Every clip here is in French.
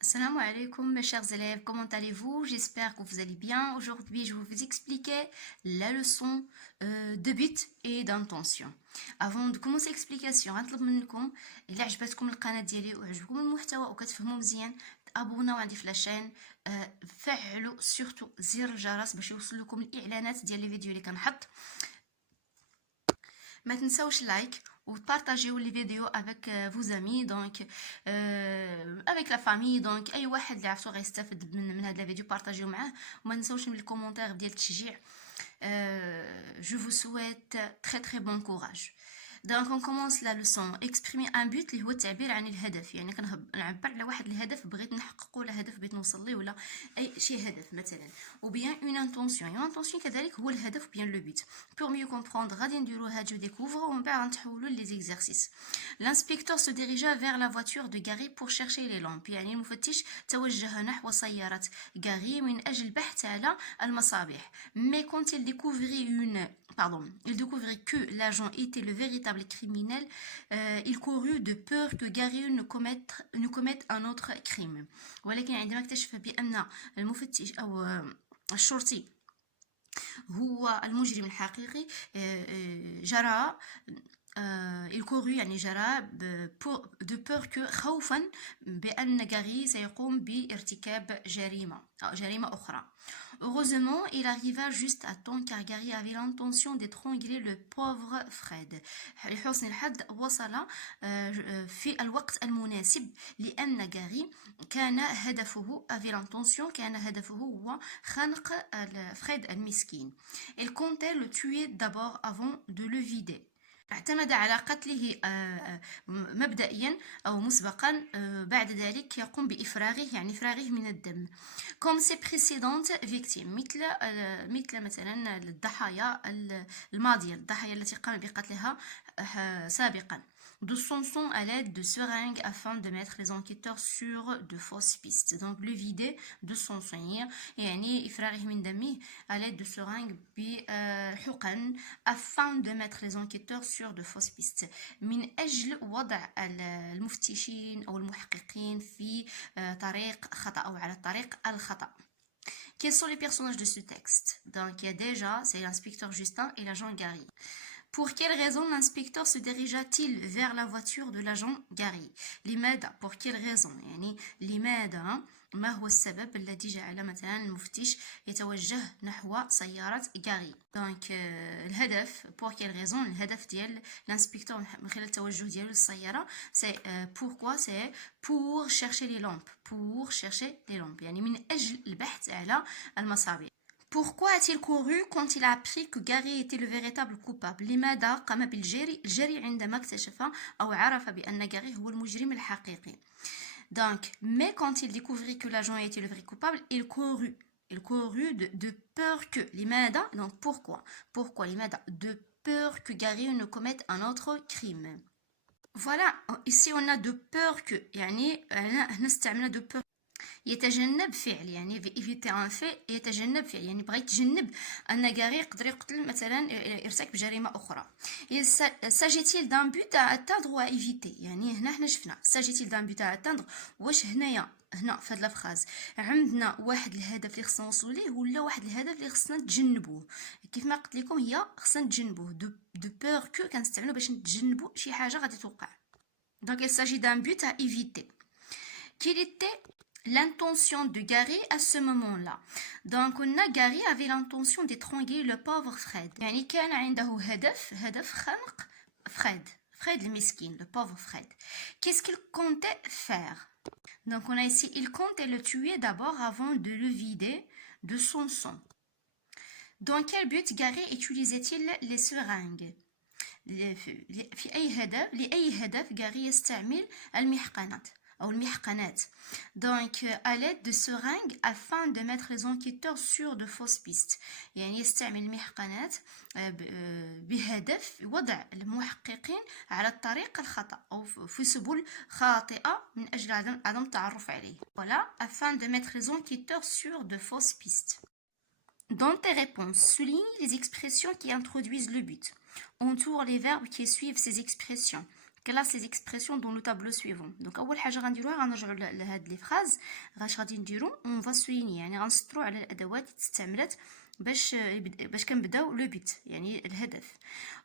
Assalamu alaikum mes chers élèves, comment allez-vous? J'espère que vous allez bien. Aujourd'hui, je vais vous expliquer la leçon de but et d'intention. Avant de commencer l'explication, نطلب منكم إلا عجبتكم القناة ديالي وعجبكم المحتوى وكتفهموا مزيان تابوناو عندي في لاشين. فعلوا سورتو زر الجرس باش يوصل لكم الإعلانات ديال لي فيديو اللي كنحط. ما تنساوش لايك وبارطاجيو لي فيديو افيك فوز امي دونك افيك لا فامي دونك اي واحد اللي عرفتو غيستافد من هاد لا فيديو بارطاجيو معاه وما تنساوش من الكومونتير ديال التشجيع. جو vous souhaite très très bon courage. دونك on commence la leçon. exprimer un but اللي هو التعبير عن الهدف، يعني كنعبر على واحد الهدف بغيت نحققه ولا هدف بغيت نوصل ليه ولا اي شي هدف مثلا، ou bien une intention. une intention كذلك هو الهدف ou bien le but. pour mieux comprendre غادي نديرو هاد جو ديكوفر ومن بعد غنتحولوا لي exercices. l'inspecteur se dirigea vers la voiture de Gary pour chercher les lampes. يعني المفتش توجه نحو سيارة غاري من أجل البحث على المصابيح. mais quand il découvrit que l'agent était le véritable criminel, il courut de peur que Gary ne commette un autre crime. ولكن عندما اكتشف بأن المفتش أو الشرطي هو المجرم الحقيقي جرى il courut يعني جرى de peur que خوفا بأن غاري سيقوم بارتكاب جريمة أخرى. Heureusement, il arriva juste à temps car Gary avait l'intention d'étrangler le pauvre Fred. لحسن الحظ وصل في الوقت المناسب لأن غاري كان هدفه هو خنق فريد المسكين. Il comptait le tuer d'abord avant de le vider. اعتمد على قتله مبدئيا أو مسبقا، بعد ذلك يقوم بإفراغه يعني إفراغه من الدم. comme ses précédentes victimes مثل مثلا الضحايا الماضية، الضحايا التي قام بقتلها سابقا. de son sang à l'aide de seringues afin de mettre les enquêteurs sur de fausses pistes. donc le vider de son sang يعني إفراغه من دمه à l'aide de seringues بحقن afin de mettre les enquêteurs sur de fausses pistes. من أجل وضع المفتشين أو المحققين في طريق خطأ أو على طريق الخطأ. Quels sont les personnages de ce texte? Donc il y a déjà, c'est l'inspecteur Justin et l'agent Gary. Pour quelle raison l'inspecteur se dirigea-t-il vers la voiture de l'agent Gary? لماذا؟ pour quelle raison؟ يعني لماذا؟ ما هو السبب الذي جعل مثلا المفتش يتوجه نحو سيارة غاري؟ دونك الهدف pour quelle raison، الهدف ديال الانسبكتور من خلال التوجه ديالو للسيارة سي pourquoi سي pour chercher les lampes يعني من أجل البحث على المصابيح. Pourquoi a-t-il couru quand il a appris que Gary était le véritable coupable؟ لماذا قام بالجري عندما اكتشف أو عرف بأن غاري هو المجرم الحقيقي؟ Donc, mais quand il découvrit que l'agent était le vrai coupable, il courut de peur que. لماذا؟ Donc pourquoi لماذا؟ De peur que Gary ne commette un autre crime. Voilà, ici on a de peur que يعني هنا استعملنا de peur. يتجنب فعل يعني éviter un fait، يتجنب فعل يعني بغى يتجنب ان غاري يقدر يقتل مثلا يرتكب جريمه اخرى. s'agit-il d'un but à atteindre ou à éviter؟ يعني هنا حنا شفنا s'agit-il d'un but à atteindre، واش هنا في هاد الفراز عندنا واحد الهدف اللي خصنا نوصلوا ليه ولا واحد الهدف اللي خصنا نتجنبوه؟ كيف ما قلت لكم هي خصنا نتجنبوه دو بور كو كنستعملوا باش نتجنبوا شي حاجه غادي توقع. donc il s'agit d'un but à éviter. quel était l'intention de Gary à ce moment-là? Donc Gary avait l'intention d'étrangler le pauvre Fred. يعني كان عنده هدف خنق Fred le miskin, le pauvre Fred. Qu'est-ce qu'il comptait faire? Donc on a ici, il comptait le tuer d'abord avant de le vider de son sang. Dans quel but Gary utilisait-il les seringues؟ لأي هدف Gary يستعمل المحقنات أو المحقنات. donc à l'aide de seringues afin de mettre les enquêteurs sur de fausses pistes. يعني يستعمل المحقنات بهدف وضع المحققين على الطريق الخطأ أو في سبل خاطئة من أجل عدم التعرف عليه. voilà, afin de mettre les enquêteurs sur de fausses pistes. Dans tes réponses, souligne les expressions qui introduisent le but. Entoure les verbes qui suivent ces expressions. classe les expressions dans le tableau suivant. Donc اول حاجه غنديروها غنرجعوا لهاد لي فراز غادي نديرو اون فا سويني يعني غنسطروا على الادوات اللي استعملت باش كنبداو لو بيت يعني الهدف.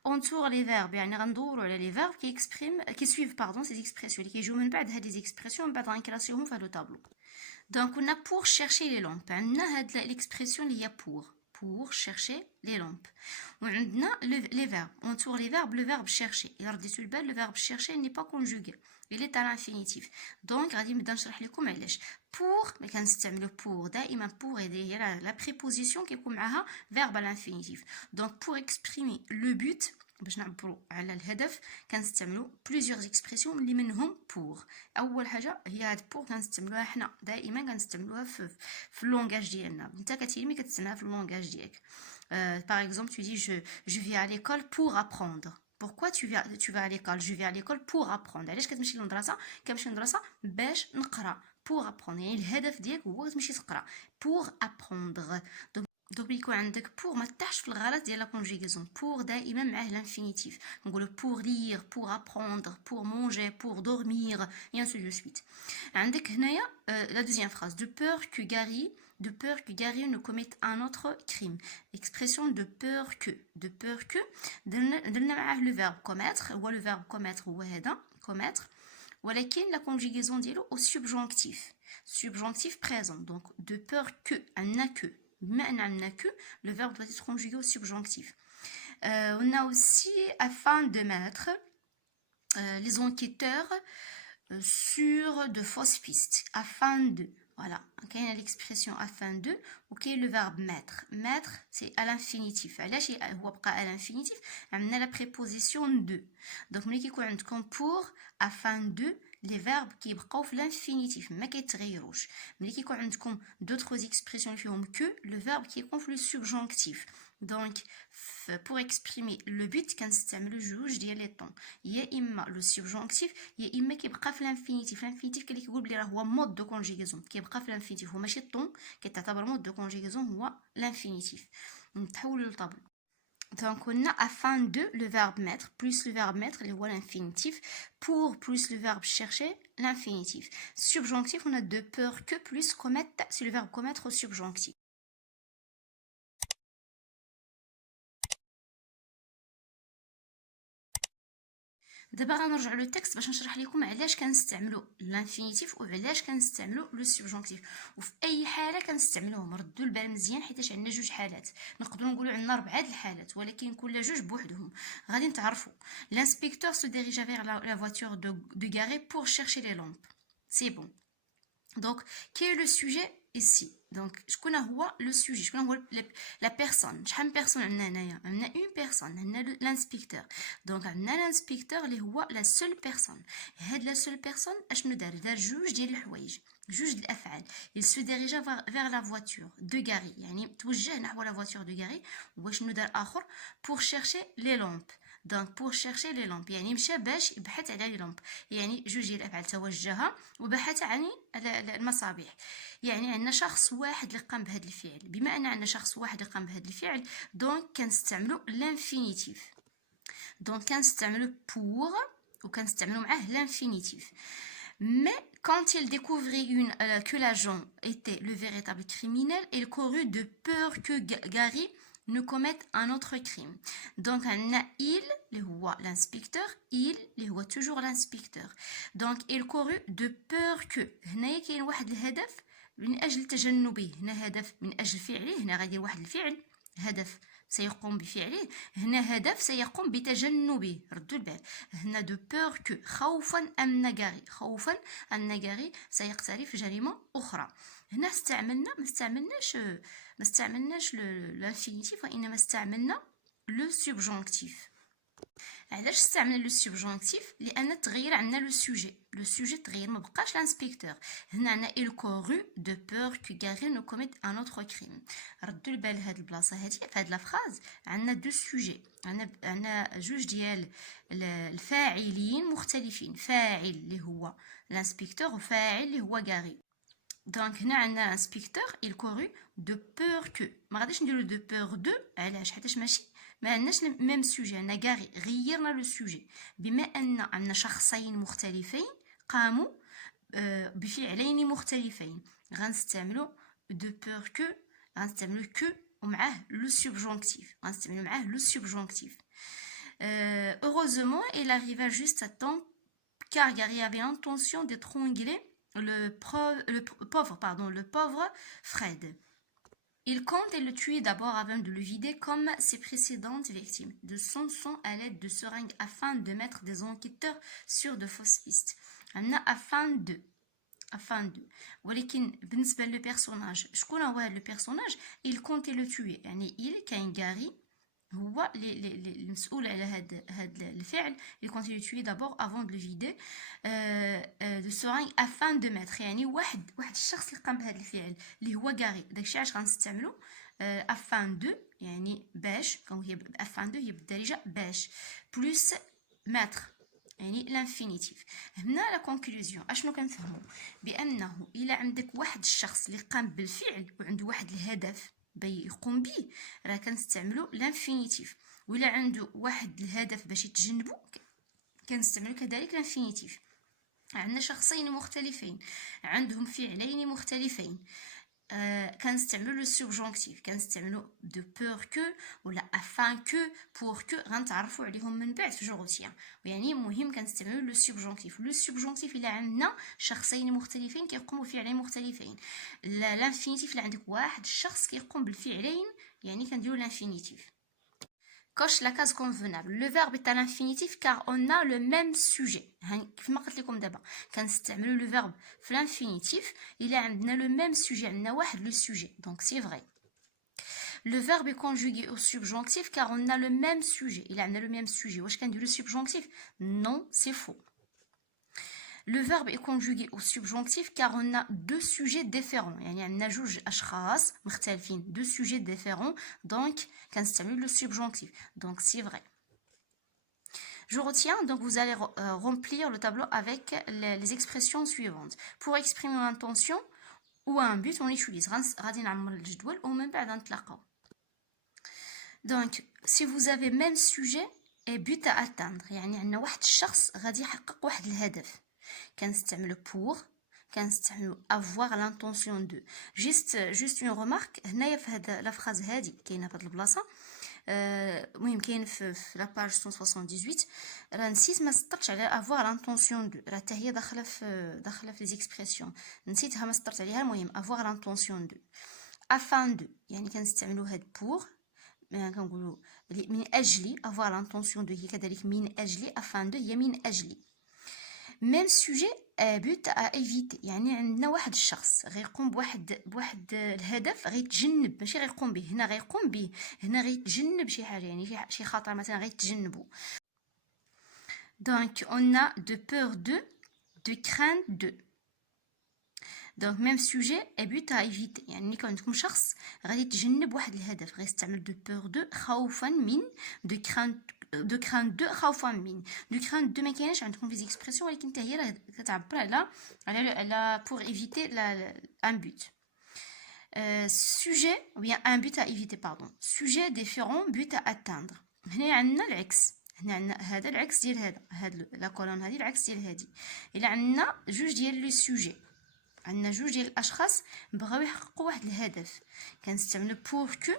اونتور لي فيرب يعني غندوروا على لي فيرب كي سويف سي اكسبرسيون اللي كيجيو من بعد هاد لي اكسبرسيون من بعد غنكلاسيوهم في هاد لو طابلو. دونك قلنا pour chercher les lampes عندنا هاد ليكسبرسيون اللي هي pour chercher les lampes. وعندنا les verbes. On tourne les verbes, le verbe chercher. Et رديتو البال le verbe chercher n'est pas conjugué. Il est à l'infinitif. Donc غادي نبدا نشرح لكم علاش. pour ما كنستعملو pour دائما pour هي la préposition كيكون معاها verbe à l'infinitif. Donc pour exprimer le but باش نعبروا على الهدف كنستعملوا plusieurs expressions اللي منهم pour. اول حاجه هي هاد pour كنستعملوها حنا دائما كنستعملوها في اللونغاج ديالنا. انت كتيلمي كتستعملها في اللونغاج ديالك. Par exemple, tu dis je vais à l'école pour apprendre. Pourquoi tu vas à l'école? Je vais à l'école pour apprendre. علاش كتمشي للمدرسه؟ كنمشي للمدرسه باش نقرا. pour apprendre يعني الهدف ديالك هو تمشي تقرا. pour apprendre. Donc يكون عندك pour ما تحش في الغلط ديال لا كونجيغيزون. pour دائما معاه لانفينيتيف. نقولوا pour lire, pour apprendre, pour manger, pour dormir et ainsi de suite. عندك هنايا la deuxième phrase de peur que Gary ne commette un autre crime. Expression de peur que درنا معاه le verbe commettre. هو le verbe commettre هو هذا commettre. ولكن la conjugaison ديالو au subjonctif présent. Donc de peur que عندنا que بما ان عندنا que le verbe doit être conjugué au subjonctif. On a aussi afin de mettre les enquêteurs sur de fausses pistes. Afin de voilà, كاينه l'expression afin de وكاين le verbe mettre c'est à l'infinitif. علاش هو بقى à l'infinitif؟ عندنا la préposition de. donc ملي كيكون عندكم pour afin de les verbes كيبقاو في l'infinitif ما كيتغيروش. ملي كيكون عندكم d'autres expressions اللي فيهم que le verbe كيكون في le subjonctif. donc pour exprimer le but كنستعملوا جوج ديال لي طون يا اما لو سبجونكتيف يا اما كيبقى في الانفينيتيف. الانفينيتيف اللي كيقول بلي راه هو مود دو كونجيغيزون كيبقى في الانفينيتيف هو ماشي الطون كيتعتبر مود دو كونجيغيزون هو الانفينيتيف. نتحولوا للطابلو. Donc on a afin de le verbe mettre plus le verbe mettre اللي هو l'infinitif pour plus le verbe chercher l'infinitif. Subjonctif on a de peur que plus commettre c'est le verbe commettre au subjonctif. دابا غنرجعوا للتكست باش نشرح لكم علاش كنستعملوا الانفينيتيف وعلاش كنستعملوا لو سبجونكتيف وفي اي حاله كنستعملوهم. ردوا البال مزيان حيت عندنا جوج حالات نقدروا نقولوا عندنا 4 الحالات ولكن كل جوج بوحدهم غادي نتعرفوا. l'inspecteur se dirigea vers la voiture de Gary pour chercher les lampes. c'est bon. donc quel est le sujet ici? donc شكون هو لو سوجي شكون هو لا بيرسون؟ شحال من بيرسون عندنا هنايا؟ عندنا اون بيرسون عندنا لانسبيكتور. دونك عندنا لانسبيكتور اللي هو لا سول بيرسون. هاد لا سول بيرسون اشنو دار جوج ديال الحوايج جوج الافعال. il se dirigea vers la voiture de Gary يعني توجه نحو la voiture de Gary. وشنو دار اخر؟ pour chercher les lampes. donc pour chercher les lampes يعني مشى باش يبحث على لي لامب يعني جوج ديال الافعال توجه وبحث عن المصابيح. يعني عندنا شخص واحد اللي قام بهذا الفعل. بما ان عندنا شخص واحد اللي قام بهذا الفعل دونك كنستعملوا لانفينيتيف. دونك كنستعملوا pour وكنستعملوا معاه لانفينيتيف. mais quand il découvrit que l'agent était le véritable criminel il courut de peur que Gary ne commette un autre crime. donc عندنا il اللي هو l'inspecteur il اللي هو toujours l'inspecteur. donc il courut de peur que هنايا كاين واحد الهدف من اجل تجنبه. هنا هدف من اجل فعله. هنا غادي واحد الفعل هدف سيقوم بفعله. هنا هدف سيقوم بتجنبه. ردوا البال هنا دو بور كو خوفا ان غاري سيقترف جريمه اخرى. هنا ما استعملناش الانفينيتيف وانما استعملنا لو سبجونكتيف. علاش استعملنا لو سبجونكتيف؟ لان تغير عندنا لو سوجي تغير ما بقاش لانسبيكتور. هنا عندنا il courut de peur que Gary ne commette un autre crime. ردوا البال هاد البلاصه هادي في هاد لا فراز عندنا دو سوجي عندنا جوج ديال الفاعلين مختلفين. فاعل اللي هو الانسبيكتور وفاعل اللي هو غاري. دونك هنا عندنا انسبيكتور il courut de peur que ما غاديش نديرو de peur de. علاش؟ حيتاش ماشي ما عندناش ميم سوجي، عندنا كاع غيرنا لو سوجي. بما ان عندنا شخصين مختلفين قاموا بفعلين مختلفين، غنستعملوا دو بور كو، غنستعملوا كو ومعاه لو سوبجونكتيف، غنستعملوا معاه لو سوبجونكتيف. Heureusement, il arriva juste à temps car Gary avait l'intention d'étrangler le pauvre Fred. Il compte le tuer d'abord avant de le vider comme ses précédentes victimes de son sang à l'aide de seringues afin de mettre des enquêteurs sur de fausses pistes. Afin de. ولكن بالنسبة للبيرسوناج، شكون هو هذا البيرسوناج؟ il compte le tuer، يعني il كاين غاري هو المسؤول على هذا الفعل. il compte le tuer d'abord avant de le vider de seringues afin de mettre، يعني واحد الشخص اللي قام بهذا الفعل اللي هو غاري. داكشي علاش غنستعملو afin de، يعني باش، كون هي afin de هي بالدارجة باش، بلوس mettre يعني لانفينيتيف. هنا لا كونكلوزيون اشنو كنفهموا؟ بانه الا عندك واحد الشخص اللي قام بالفعل وعنده واحد الهدف يقوم به، راه كنستعملوا لانفينيتيف. ولا عنده واحد الهدف باش يتجنبو كنستعملوا كذلك لانفينيتيف. عندنا شخصين مختلفين عندهم فعلين مختلفين، كنستعملوا لو سوبجونكتيف، كنستعملوا دو بور كو ولا افان كو بور كو، غنتعرفوا عليهم من بعد في جوغوتيان. يعني مهم كنستعملوا لو سوبجونكتيف. لو سوبجونكتيف الا عندنا شخصين مختلفين كيقوموا بفعلين مختلفين. لانفينيتيف الا عندك واحد الشخص كيقوم بالفعلين يعني كنديروا لانفينيتيف. Coche la case convenable. Le verbe est à l'infinitif car on a le même sujet. كيف ما قلت لكم دابا كنستعملوا le verbe في l'infinitif إلا عندنا le même sujet، عندنا واحد le sujet. Donc c'est vrai. Le verbe est conjugué au subjonctif car on a le même sujet. إلا عندنا le même sujet. واش كنديروا le subjonctif؟ Non, c'est faux. Le verbe est conjugué au subjonctif car on a deux sujets différents. يعني عندنا جوج أشخاص مختلفين، deux sujets différents. Donc كنستعملوا le subjonctif. Donc c'est vrai. Je retiens, donc vous allez remplir le tableau avec les expressions suivantes. Pour exprimer une intention ou un but, on utilise. غادي نعمر الجدول ومن بعد نتلاقاو. Donc si vous avez même sujet et but à atteindre، يعني عندنا واحد الشخص غادي يحقق واحد الهدف، كنستعملو pour، كنستعملو avoir l'intention de. juste une remarque، هنايا في هاد لا فراز هادي كاينه في هاد البلاصه، المهم كاين في لا باج 178 راه نسيت ما سطرتش على avoir l'intention de، راه حتى هي داخله في لي زيكسبرسيون نسيتها ما سطرت عليها. المهم avoir l'intention de. afin de يعني كنستعملو هاد pour، كنقولوا من اجل. avoir l'intention de هي كذلك من اجل. afin de هي من اجل. même sujet but à éviter، يعني عندنا واحد الشخص غيقوم بواحد الهدف غيتجنب، ماشي غيقوم به، هنا غيقوم به، هنا غيتجنب شي حاجه، يعني شي خطر مثلا غيتجنبو. donc on a de peur de crainte de. donc même sujet et but à éviter، يعني ملي كان عندكم شخص غادي يتجنب واحد الهدف غيستعمل de peur de خوفا من، de crainte de خوفا من. de crainte de ما كايناش عندكم في زيكسبرسيون، ولكن حتى هي راه كتعبر على pour éviter un but. sujet ou bien un but à éviter pardon. sujet différent but à atteindre. هنا عندنا العكس، هنا عندنا هذا العكس ديال هذا لا كولون هذه العكس ديال هذه. الا عندنا جوج ديال لي سوجي، عندنا جوج ديال الاشخاص بغاو يحققوا واحد الهدف، كنستعملوا pour que،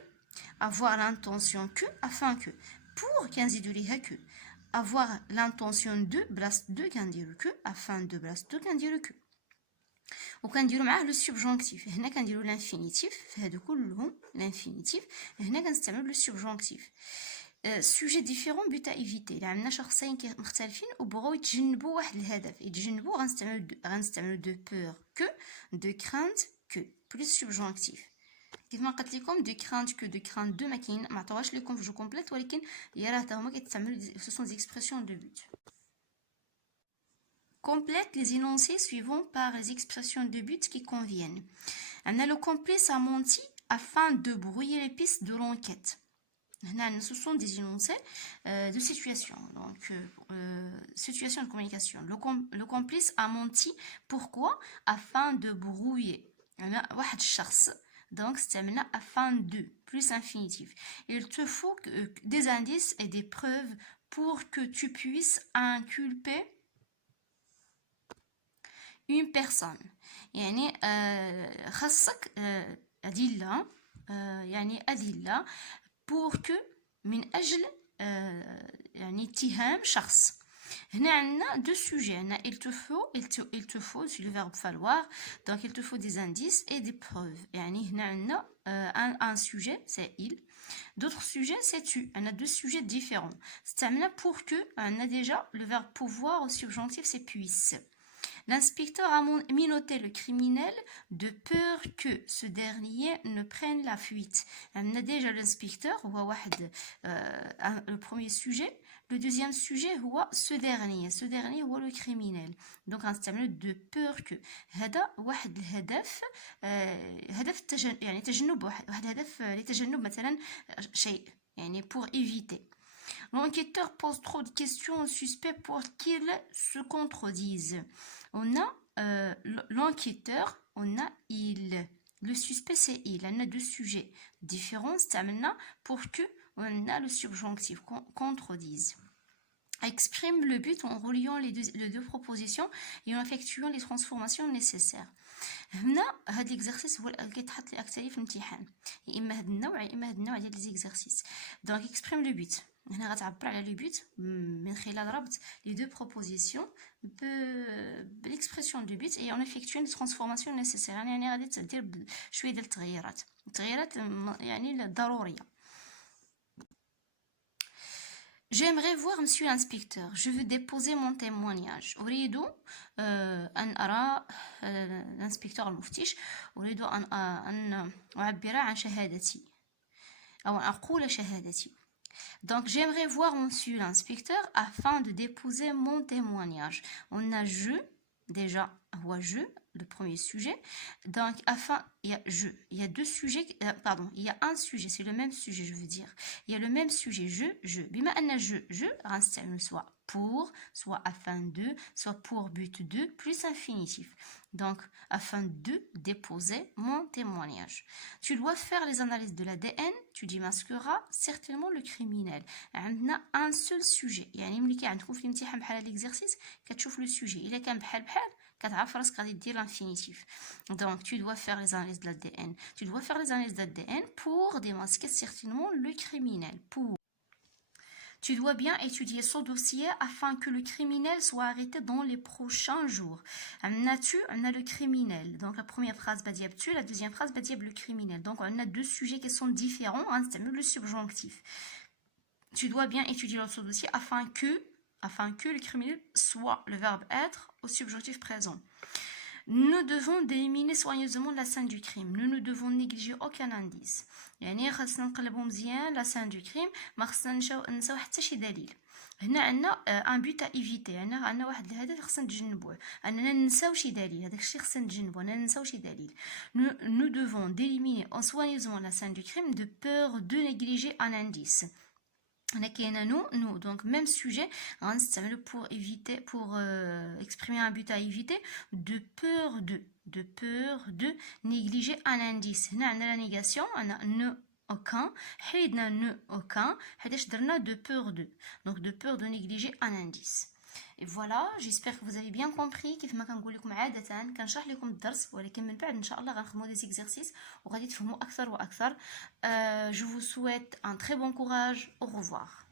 avoir l'intention que، afin que. pour كنزيدوا ليها que. avoir l'intention de بلاصه de كنديروا que. afin de بلاصه de كنديروا que. وكنديروا معاه لو سوبجونكتيف، هنا كنديروا لانفينيتيف في هادو كلهم لانفينيتيف، هنا كنستعملوا لو سوبجونكتيف. سوجي ديفيرون بوت ايفيتي، الا عندنا شخصين مختلفين وبغاو يتجنبوا واحد الهدف، يتجنبوا غنستعملوا دو بور كو، دو كرانت كو بلس سوبجونكتيف. كيف ما قلت لكم دو كرانت كو دو كرانت دو ما كاين، ما عطاوهاش لكم في جو كومبليت، ولكن هي راه حتى هما كيتستعملوا سو سون زيكسبرسيون دو بوت. Complète les énoncés suivants par les expressions de but qui conviennent. On a le complice a menti afin de brouiller les pistes de l'enquête. Ce sont des énoncés de situation. Donc, situation de communication. Le complice a menti. Pourquoi? Afin de brouiller. واحد الشخص. Donc, c'est afin de. plus infinitif. Il te faut des indices et des preuves pour que tu puisses inculper une personne. يعني خاصك أدلة يعني أدلة pour que من أجل يعني اتهام شخص. هنا عندنا deux sujets. هنا il te faut c'est le verbe falloir, donc il te faut des indices et des preuves. يعني هنا عندنا un sujet c'est il, d'autres sujets c'est tu. On a deux sujets différents. استعملنا pour que. On a déjà le verbe pouvoir au subjonctif c'est puisse. L'inspecteur a menotté le criminel de peur que ce dernier ne prenne la fuite. On a déjà l'inspecteur, le premier sujet. Le deuxième sujet, ce dernier. Ce dernier, le criminel. Donc, on a de peur que. هذا واحد الهدف هدف يعني تجنب واحد هدف لتجنب مثلا شيء يعني pour éviter. L'enquêteur pose trop de questions au suspect pour qu'il se contredise. On a l'enquêteur, on a il. Le suspect, c'est il. On a deux sujets différents. C'est maintenant pour que on a le subjonctif contredise. Exprime le but en reliant les deux propositions et en effectuant les transformations nécessaires. هنا هذا l'exercice هو اللي كيتحط لي اكثر في الامتحان، يا اما هذا النوع يا اما هذا النوع ديال لي زيكزارسيس. دونك اكسبريم لو بوت، هنا غتعبر على لو بوت من خلال ربط لي دو بروبوزيسيون بالاكسبرسيون دو بوت اي اون افيكتوين لي ترانسفورماسيون نيسيسير. يعني غادي دير شويه ديال التغييرات يعني ضروريه. J'aimerais voir monsieur l'inspecteur. Je veux déposer mon témoignage. أريد أن أرى الانسبكتور المفتش. أريد أن أعبر عن شهادتي أو أن أقول شهادتي. Donc j'aimerais voir monsieur l'inspecteur afin de déposer mon témoignage. On a je déjà هو je le premier sujet. Donc afin il y a je, il y a deux sujets pardon, il y a un sujet, c'est le même sujet je veux dire. Il y a le même sujet je بما أن je غنستعمل soit pour, soit afin de, soit pour but de plus infinitif. Donc afin de déposer mon témoignage. Tu dois faire les analyses de l'ADN, tu démasqueras certainement le criminel. عندنا un seul sujet. يعني ملي كيعندكم في الامتحان بحال هذا l'exercice كتشوف لو sujet إلا كان بحال كتعرف راسك غادي دير l'infinitif. Donc tu dois faire les analyses de l'ADN. Tu dois faire les analyses de l'ADN pour démasquer certainement le criminel. Pour. Tu dois bien étudier ce dossier afin que le criminel soit arrêté dans les prochains jours. On a le criminel. Donc la première phrase badiab tu, la deuxième phrase badiab le criminel. Donc on a deux sujets qui sont différents. C'est le subjonctif. Tu dois bien étudier ce dossier afin que le criminel soit le verbe être au subjonctif présent. Nous devons éliminer soigneusement la scène du crime. Nous ne devons négliger aucun indice. يعني خاصنا نقلبوا مزيان لا سان دو كريم، ما خاصنا نساو حتى شي دليل. هنا عندنا ان بوت ا ايفيتي، عندنا واحد الهدف خاصنا نتجنبوه، اننا ننساو شي دليل. هذاك الشيء خاصنا نتجنبوه، اننا ننساو شي دليل. Nous devons éliminer soigneusement la scène du crime de peur de négliger un indice. هنا كاينه nous donc même sujet غنستعملو pour éviter pour exprimer un but à éviter de peur de négliger un indice. هنا عندنا la négation عندنا ne aucun، حيدنا ne aucun حيتاش درنا de peur de négliger un indice. Et voilà, j'espère que vous avez bien compris. كيف ما كنقول لكم عادة كنشرح لكم الدرس، ولكن من بعد ان شاء الله غنخدموا دي زيكزارسيس وغادي تفهموا اكثر واكثر. Je vous souhaite un très bon courage. Au revoir.